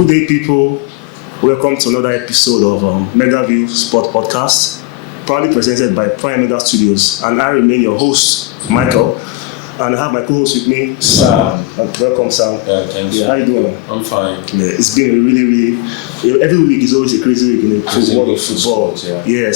Good day, people. Welcome to another episode of Mega View Sport Podcast, proudly presented by Prime Mega Studios. And I remain your host, Michael. And I have my co-host with me, Sam. Welcome, Sam. Yeah, thanks. Yeah, how you doing? I'm fine. Yeah, it's been a really, every week is always a crazy week in the world of football. Yeah,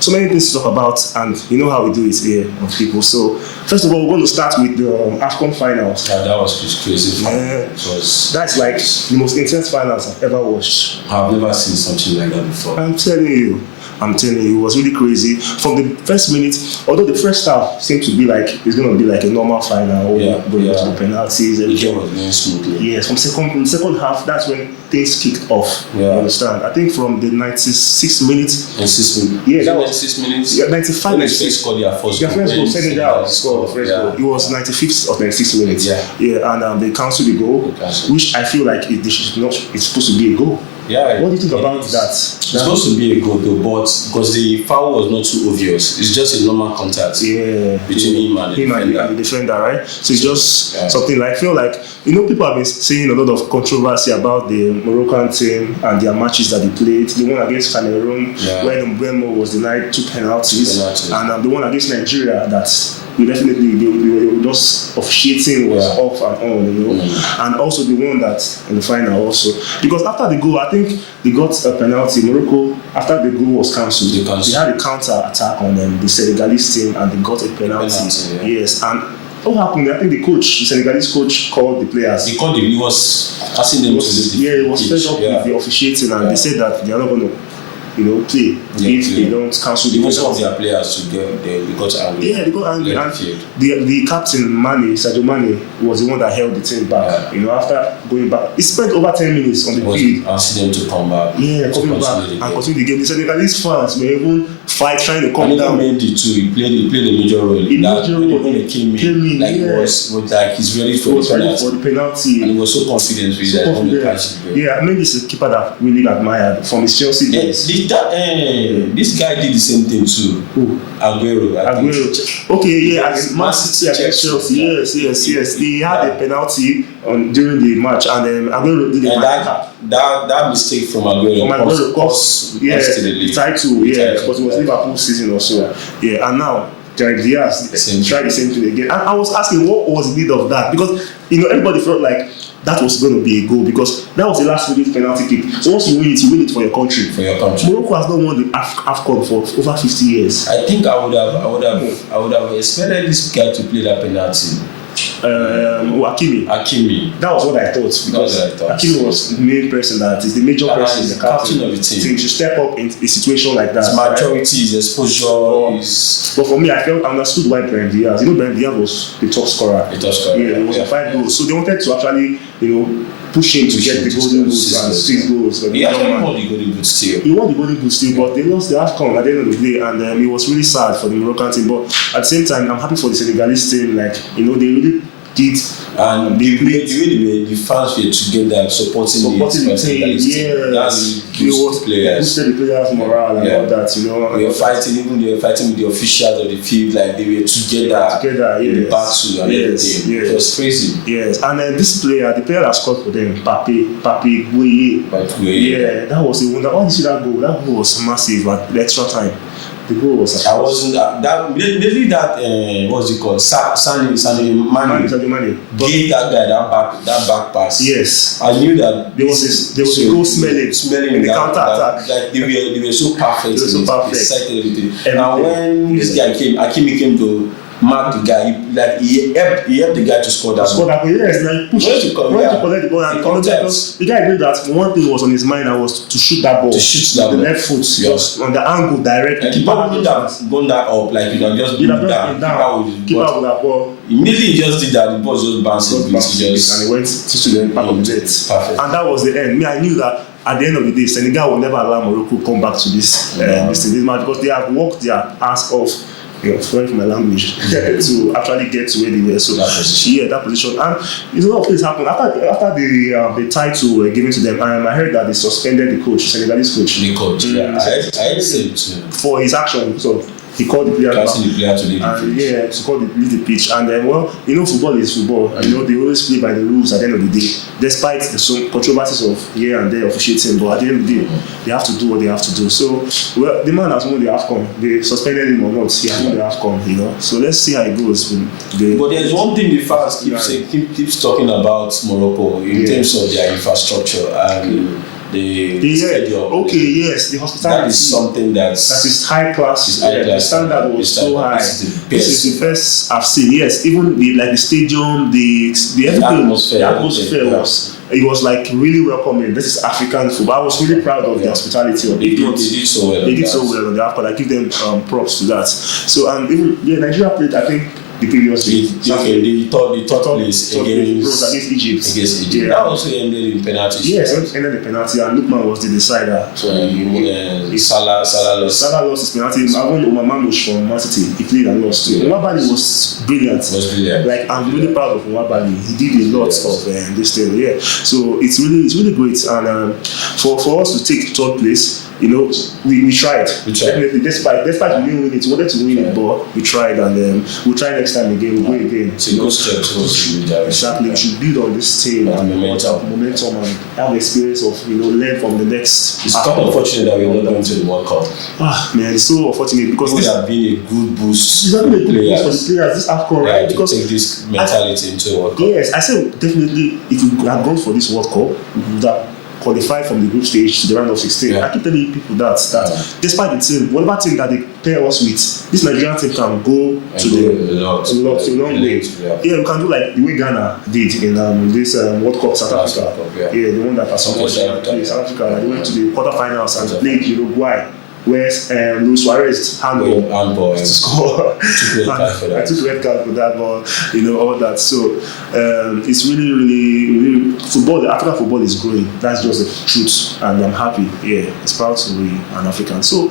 so many things to talk about, and you know how we do it here, people. So, first of all, we're going to start with the Afcon finals. Yeah, that was just crazy. Yeah, that's like the most intense finals I've ever watched. I've never seen something like that before. I'm telling you, it was really crazy. From the first minute, although the first half seemed to be like it's going to be like a normal final, going to the penalties, everything was going smoothly. Yes, from the second half, that's when things kicked off. Yeah. You understand? I think from the 96 minutes. 96 minutes. Yeah, that was 96 minutes. Yeah, 95 when minutes. They scored their first goal. Senegal scored the first goal. It was 95th of 96 minutes. Yeah, and they cancelled the goal, which I feel like it's supposed to be a goal. Yeah. What do you think about that? It's supposed to be a goal though, but because the foul was not too obvious, it's just a normal contact between him and the defender, right? So it's just something like, I feel like, people have been saying a lot of controversy about the Moroccan team and their matches that they played. The one against Cameroon, where Mbeumo was denied 2 penalties. And the one against Nigeria that they were just officiating was off and on, and also the one that in the final also, because after the goal, I think they got a penalty. Morocco, after the goal was cancelled, they had a counter attack on them, the Senegalese team, and they got a penalty. Yes, and what happened? I think the Senegalese coach, called the players. He was asking them to it was fed up with the officiating, and they said that they are not going to play if they don't cancel the most of their players they got angry. Yeah, they got angry. And the captain Sadio Mane was the one that held the team back. After going back, he spent over 10 minutes on the field. Asking them to come back. Yeah, coming back and continue the game. The Senegalese fans were even trying to come down. And he played a major role. When he came in, like it was like he's ready for the penalty. And he was so confident with that. Yeah, I mean, this is a keeper that really admired from his Chelsea days. This guy did the same thing too. Aguero. Okay, against Man City against Chelsea. Yes. They had a penalty during the match, and Aguero did that mistake from Aguero cost the title. Because it was Liverpool's season or so. Yeah, and now Diaz tried the same thing again. And I was asking, what was the need of that? Because everybody felt like that was going to be a goal, because that was the last minute penalty kick. So once you win it for your country. Morocco has not won the Afcon for over 50 years. I think I would have expected this guy to play that penalty. Hakimi. That was what I thought, because Hakimi was the main person, that is the major person in the captain of the team. So you should step up in a situation like that. His maturity, his exposure, But for me, I understood why Brahim Diaz. Brahim Diaz was the top scorer. Yeah, it was 5 goals. So they wanted to actually, push him to get the golden boots and 6 goals. He actually won the golden boot still. He won the golden boot still, but they lost the Afcon at the end of the day, and it was really sad for the Moroccan team. But at the same time, I'm happy for the Senegalese team. Like, they really did. And the fans were together supporting the team. That's boosted the players' morale and all that. They were fighting with the officials of the field, like they were together in the battle and everything. It was crazy. Yes, and the player that scored for them, Pape Gueye. Yeah, that was a wonder. Oh, you see that goal? That goal was massive at the extra time. The goal was. I wasn't that. Maybe that what's it called? Sadio Mane gave that guy that back pass. Yes, I knew that there was a goal smelling in the counter attack. Like they were so perfect. They were so perfect. They sighted everything. And when this guy Hakimi came to mark the guy, he helped the guy to score that goal. Yes, and he pushed to collect the ball, and the guy knew that one thing was on his mind, and was to shoot that ball. The left foot, just on the angle directly. And keeper wouldn't have gone that up, like just bring it down. Keeper with that ball. Immediately he just did that, the ball just bounced, and he went to the back of the net. Perfect. And that was the end. I knew that at the end of the day, Senegal will never allow Morocco to come back to this match, because they have worked their ass off. Sorry for my language, to actually get to where they were. So that position. And a lot of things happened after the title were given to them. I heard that they suspended the coach, Senegalese coach. The coach, I heard the same too. For his action. So he called the player back. The player to lead the pitch. Yeah, to call lead the pitch. And then, well, you know, football is football. You know, they always play by the rules at the end of the day, despite the some controversies of here and there officiating. But at the end of the day, they have to do what they have to do. So, well, the man has won the Afcon. They suspended him or not. He has won the Afcon. You know, so let's see how it goes. But there's one thing the fans keeps talking about Morocco in terms of their infrastructure and the stadium. Okay, yes, the hospitality. That is something that is high class. The standard was so high. This is the first I've seen. Yes, even the stadium, the everything, the atmosphere was. It was like really welcoming. This is African football. I was really proud of the hospitality of They did so well. They did so well on the Afcon. I give them props to that. So and even Nigeria played, I think, the previous day. The third place against Egypt. Yeah. That also ended in penalty. Yes, it ended in penalty, and Lukman was the decider. Salah lost. Salah lost his penalty. Even Omar Mamouche from Man City, he played and lost too. Nwabali was brilliant. Like, I'm really proud of Nwabali. He did a lot of this thing. Yeah. So it's really great, and for us to take third place. You know, we tried. Definitely, despite we didn't win it, we wanted to win it, but we tried, and we'll try next time again. We'll go again. It's a good step towards exactly. We should build on this team and momentum and have experience of learn from the next. It's quite unfortunate that we're not going to the World Cup. Man, it's so unfortunate because this would have been a good boost for the players. This Afcon, right? Because take this mentality into the World Cup. Yes, I said definitely if we had gone for this World Cup, we would have qualified from the group stage to the round of 16. I keep telling people that despite the team, whatever team that they pair us with, this Nigerian team can go to the long way. Yeah, we can do like the way Ghana did in this World Cup South Africa. Yeah, the one that South Africa. They went to the quarterfinals and played Uruguay, where Luis Suarez handball to score. I took red card for that, but all that. So it's really football. The African football is growing. That's just the truth, and I'm happy. Yeah, it's proud to be an African. So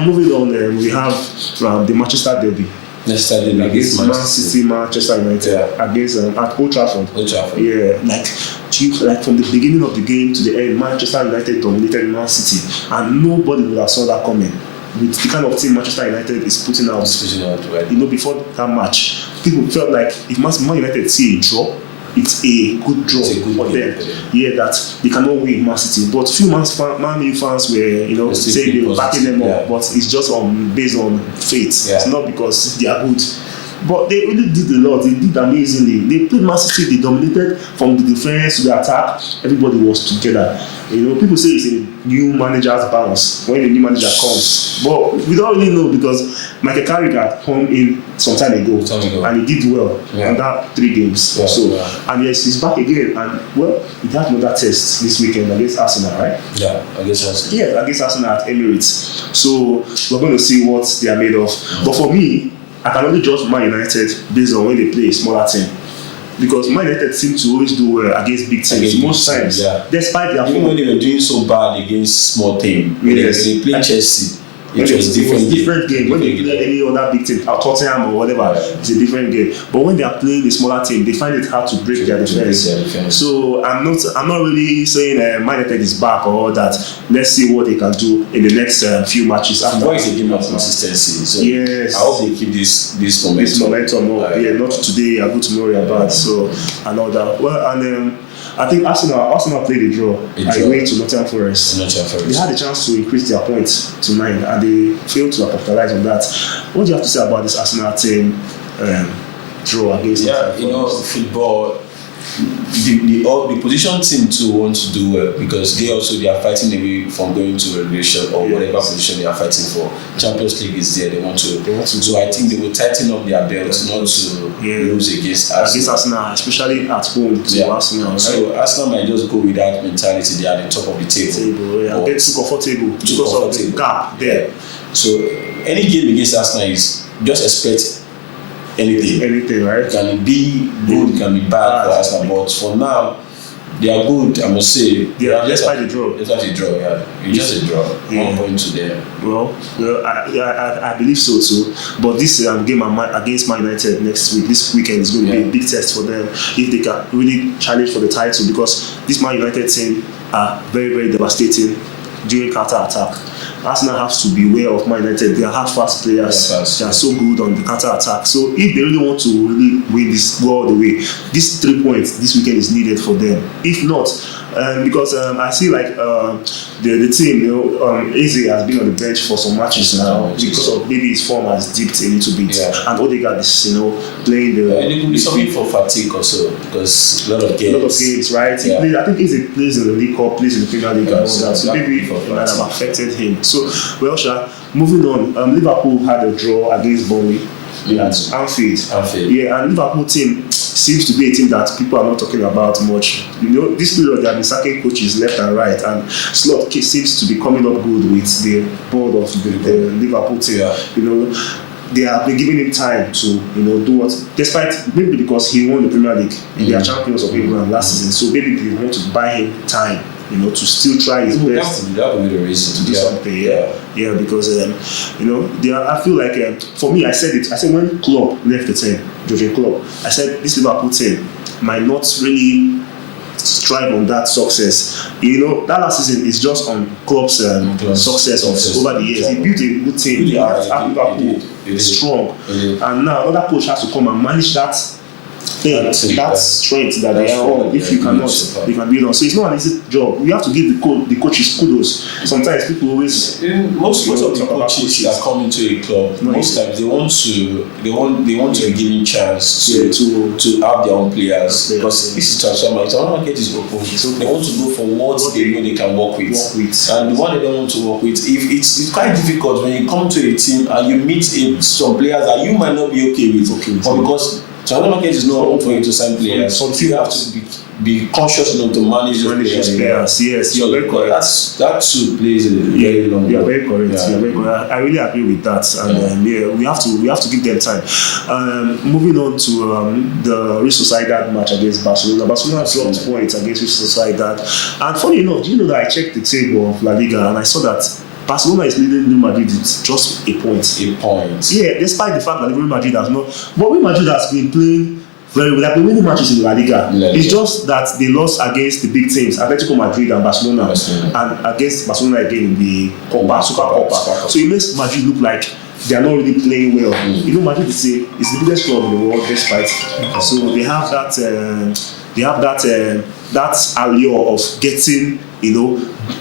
moving on, we have the Manchester Derby. Against Man City, Manchester United against at Old Trafford. Yeah, like from the beginning of the game to the end, Manchester United dominated Man City, and nobody would have saw that coming. With the kind of team Manchester United is putting out, right? Before that match, people felt like if Man United see a draw, it's a good draw for them. Yeah, that they cannot win Man City. But few Man U fans were, saying they were backing them up, but it's just based on faith. It's not because they are good. But they really did a lot. They did amazingly. They played Man City. They dominated from the defense to the attack. Everybody was together. People say it's a new manager's bounce when a new manager comes. But we don't really know because Michael Carrick had come in some time ago. And he did well on that 3 games. And yes, he's back again. And he had another test this weekend against Arsenal, right? Yeah, against Arsenal. Yeah, against Arsenal at Emirates. So we're going to see what they are made of. But for me, I can only judge Man United based on when they play a smaller team. Because Man United seem to always do well against big teams most times. Despite their even when they were doing so bad against small team. When they played Chelsea, it was different game. When they play any other big team, Tottenham or whatever, it's a different game. But when they are playing a smaller team, they find it hard to break their defense. So I'm not really saying Man United is back or all that. Let's see what they can do in the next few matches. Football is a game of consistency. So I hope they keep this momentum. Not today, a good tomorrow, bad. So and all that. Well, and I think Arsenal played a draw away to Nottingham Forest. They had a chance to increase their points to 9, and they failed to capitalize on that. What do you have to say about this Arsenal team draw against Nottingham Forest? Football. The position team too want to do well because they are fighting away from going to relegation or whatever position they are fighting for. Champions League is there. They want to. So I think they will tighten up their belts not to lose against Arsenal, especially at home to Arsenal. Right? So Arsenal might just go with that mentality. They are at the top of the table. They're too comfortable because of the gap there. So any game against Arsenal is just expect anything, right? Can it be good, can be bad for Arsenal, but for now they are good. I must say they are just by the draw. It's just a draw, It's just a draw. 1 point to them. Well, I believe so too. But this game against Man United this weekend is going to be a big test for them if they can really challenge for the title, because this Man United team are very, very devastating during counter attack. Arsenal have to beware of Man United. They have fast players. They are so good on the counter attack. So if they really want to really win this, go all the way, these 3 points this weekend is needed for them. If not, because I see like the team, Eze has been on the bench for some matches now because of maybe his form has dipped a little bit, and Odegaard is playing the. And it could be something for fatigue also because a lot of games, right? He plays, I think Eze plays in the League Cup, plays in the Premier League, and all that. So maybe it might have affected him. So well, moving on. Liverpool had a draw against Burnley. At Anfield. Yeah, and Liverpool team seems to be a team that people are not talking about much. This period they have been sacking coaches left and right, and Slot seems to be coming up good with the board of the Liverpool team. Yeah. They have been giving him time to do what, despite maybe because he won the Premier League, they are champions of England last season, so maybe they want to buy him time. To still try his best. That would be the reason to do something. Yeah, because I feel like for me, I said when Klopp left the team, Jurgen Klopp, I said this Liverpool team might not really strive on that success. That last season is just on Klopp's success over the years. He built a good team. He has Liverpool strong, and now another coach has to come and manage that. That strength that they are on. If you cannot, they can build on. So it's not an easy job. We have to give the coaches kudos. Sometimes people always most of the coaches that come into a club, most times they want to be given chance to have their own players because this is transfer market. Transfer market is open. They want to go for what they know they can work with. And the one they don't want to work with, if it's quite difficult when you come to a team and you meet some players that you might not be okay with, but because transfer market is not open for you to sign players. So you have to be conscious enough to manage those players. Yes, you're very correct. That too plays a very long role. You're very correct. You're very correct. I really agree with that. And we have to give them time. Moving on to the Real Sociedad match against Barcelona. Barcelona dropped points against Real Sociedad. And funny enough, do you know that I checked the table of La Liga and I saw that Barcelona is leading Real Madrid with just a point. Yeah, despite the fact that Real Madrid has not. But Real Madrid has been playing very well. They've been winning matches in La Liga. It's just that they lost against the big teams, Atletico Madrid and Barcelona, and against Barcelona again in the Super Copa. So it makes Madrid look like they are not really playing well. Madrid is the biggest club in the world, despite. So they have that allure of getting,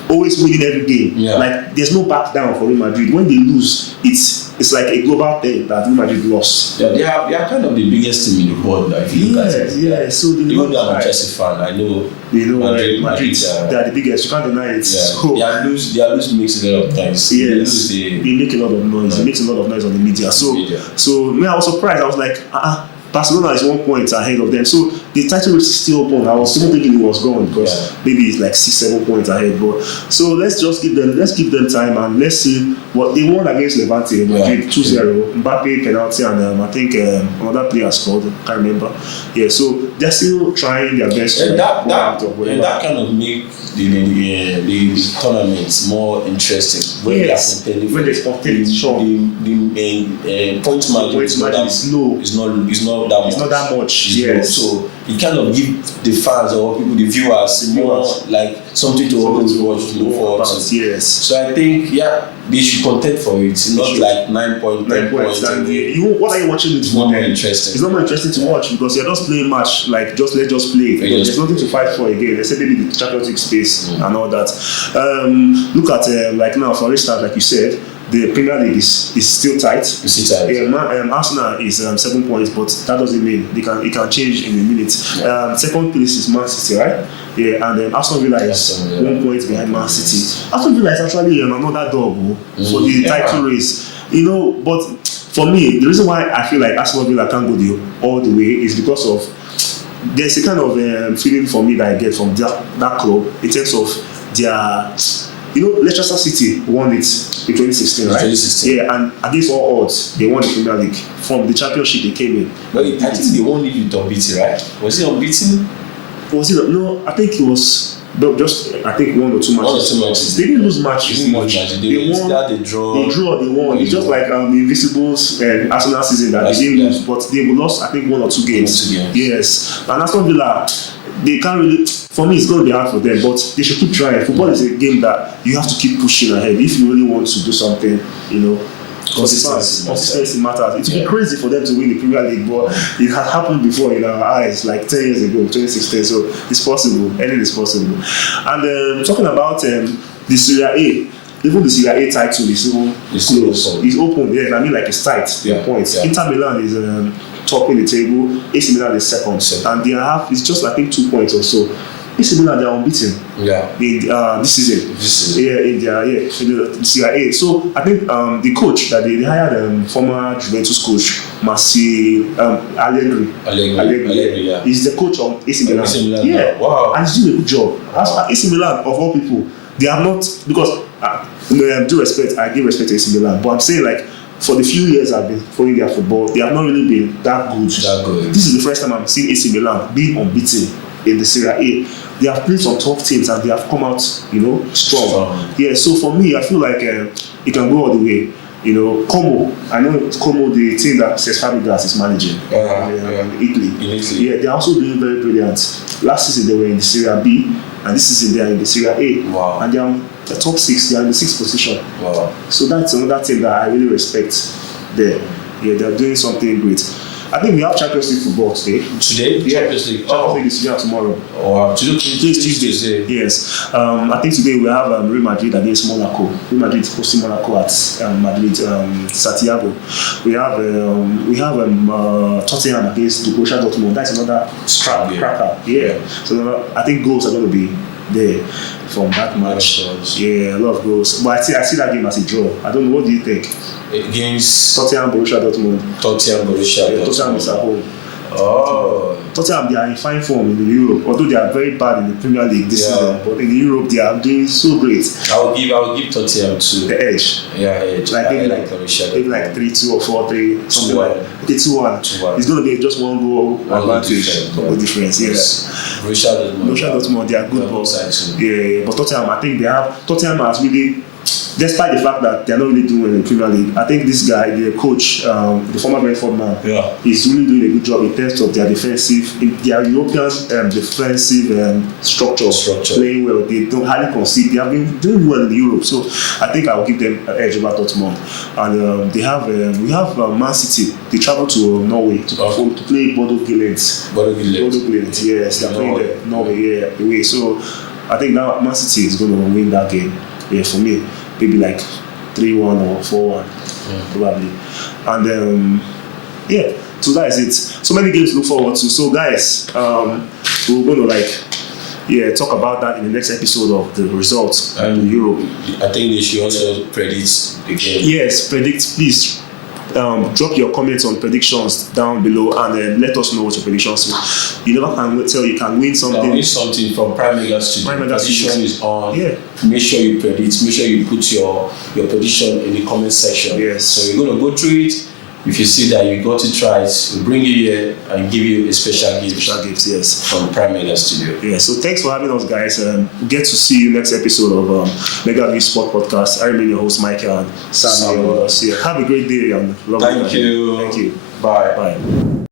always winning every game. Like there's no back down for Real Madrid. When they lose, it's like a global thing that Real Madrid lost. Yeah, they are kind of the biggest team in the world. If you look at it. Yeah. So even though I'm a Chelsea fan, I know Madrid. They are the biggest. You can't deny it. So their lose makes a lot of noise. Yes, they make a lot of noise. It makes a lot of noise on the media. So I was surprised. I was like, Barcelona is 1 point ahead of them, so the title race is still open. I was still thinking it was gone because maybe it's like 6-7 points ahead. But so let's give them time and let's see what they won against Levante. Madrid 2-0, Mbappe penalty, and I think another player scored. I can't remember. Yeah, so they're still trying their best. And that kind of make the tournament more interesting when they are contending. When there's competition, the point margin is not that much. Yes. So it kind of give the fans or people, the viewers, more like something to always watch, look forward to. Yes. So I think they should contend for it. Not like 9 points. What are you watching it for? More interesting. It's not more interesting to watch because you're just playing match like let's just play. There's nothing to fight for again. They say maybe the Champions League space and all that. Look at like now, for instance, like you said, the Premier League is still tight. It's still tight. Arsenal is 7 points, but that doesn't mean it can change in a minute. Second place is Man City, right? Yeah, and then Aston Villa is 1 point behind Man City. Aston Villa is actually another double for the title race. But for me, the reason why I feel like Aston Villa can't go all the way is because of there's a kind of feeling for me that I get from that club in terms of their. Leicester City won it in 2016, right? 2016. Yeah, and against all odds, they won the Premier League. From the championship they came in. But I think they won it with unbeaten, right? Was it unbeaten? No, I think it was just 1 or 2 matches. They didn't lose matches much. They won. They won. It's just like the Invincibles Arsenal season that they didn't lose, but they lost 1 or 2 games. Yes, and Aston Villa. they can't really. For me, it's going to be hard for them, but they should keep trying. Football is a game that you have to keep pushing ahead if you really want to do something. Consistency matters. It would be crazy for them to win the Premier League, but it had happened before in our eyes, like 10 years ago, 2016. So it's possible. Anything is possible. And talking about the Serie A. Even the Serie A title is even close. It's open. Yeah, I mean, like it's tight. Points. Yeah. Inter Milan is topping the table. AC Milan is second, and they have. It's just I think 2 points or so. AC Milan, they are unbeaten. Yeah. In this season. In the Serie A. So I think the coach that they hired, former Juventus coach Allegri. Yeah. He's the coach of AC Milan. Yeah. Wow. And he's doing a good job. AC Milan, of all people, they have not, because due respect, I give respect to AC Milan, but I'm saying like for the few years I've been following their football, they have not really been that good. This is the first time I'm seeing AC Milan being unbeaten in the Serie A. They have played some tough teams and they have come out, strong. Yeah, so for me, I feel like it can go all the way. Como, I know it's Como, the team that Cesc Fabregas is managing in Italy. Yeah, they're also doing very brilliant. Last season they were in the Serie B, and this season they are in the Serie A. Wow. And they are the top 6. They are in the 6th position. Wow. So that's another thing that I really respect there. Yeah, they are doing something great. I think we have Champions League football today. Champions League. Champions League is today and tomorrow. Oh, wow. Today is Tuesday. Yes. I think today we have Real Madrid against Monaco. Real Madrid hosting Monaco at Madrid, Santiago. We have Tottenham against Borussia Dortmund. That's another cracker. Yeah. So I think goals are going to be there from that match. Yeah, a lot of goals. But I see that game as a draw. I don't know. What do you think? Against Tottenham, Borussia Dortmund. Tottenham is at home. Tottenham, they are in fine form in Europe, although they are very bad in the Premier League this season. But in Europe, they are doing so great. I will give Tottenham the edge. Yeah, edge. Maybe like 3-2 or 4-3, something like 2-1. It's going to be just one goal advantage, no difference. Yes. Borussia Dortmund, they are good balls. Yeah, but Tottenham has really. Despite the fact that they're not really doing well in the Premier League, I think this guy, the coach, the former Brentford man, is really doing a good job in terms of their defensive, their European defensive structure, playing well. They don't hardly concede. They have been doing well in Europe, so I think I will give them an edge over Dortmund. And we have Man City. They travel to Norway to play Bodo Glimt. Yes, they're playing Norway away. So I think now Man City is going to win that game. Yeah, for me, maybe like 3-1 or 4-1, probably. And so that is it. So many games to look forward to. So guys, we're going to talk about that in the next episode of the results in Europe. I think they should also predict the game. Yes, predict, please. Drop your comments on predictions down below and let us know what your predictions are. You never can tell you can win something. Win something from Prime Mega Studio. Prediction is on. Yeah. Make sure you predict. Make sure you put your prediction in the comment section. Yes. So we're going to go through it. If you see that you got it right, we'll bring you here and give you a special gift. Yes. From Prime Mega Studio. Yeah. So thanks for having us, guys. We'll get to see you next episode of Mega View Sport Podcast. I remain your host, Michael and Sam. Have a great day and love you. Thank you. Thank you. Bye. Bye.